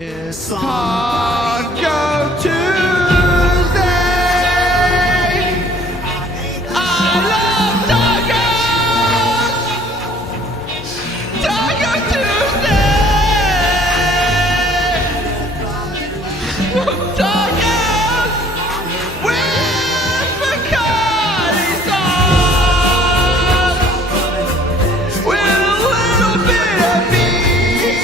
It's Taco Tuesday. I love tacos. Taco Tuesday. Tacos with Bacardi sauce, with a little bit of meat,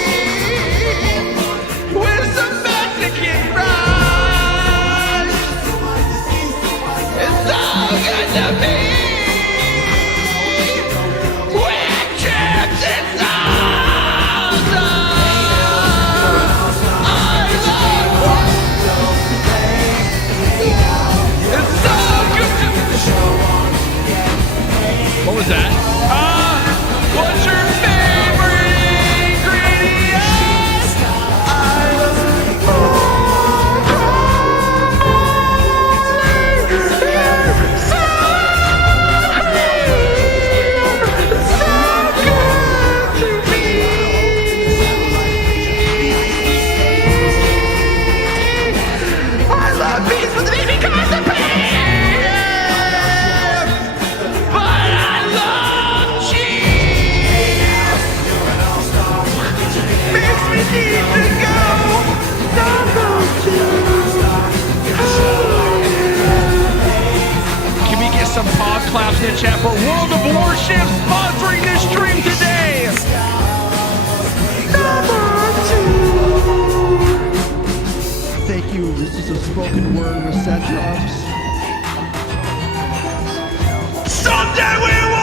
with some Mexican fries. It's so good to me. With chips and salsa. I love it's so good to What was that? What's your favorite ingredient? I love beans with baby constipation, but I love cheese. Makes me need to go. Taco Can we get some paw claps in the chat for World of Warships sponsoring this stream today? Thank you. This is a spoken word with Centrops. Someday we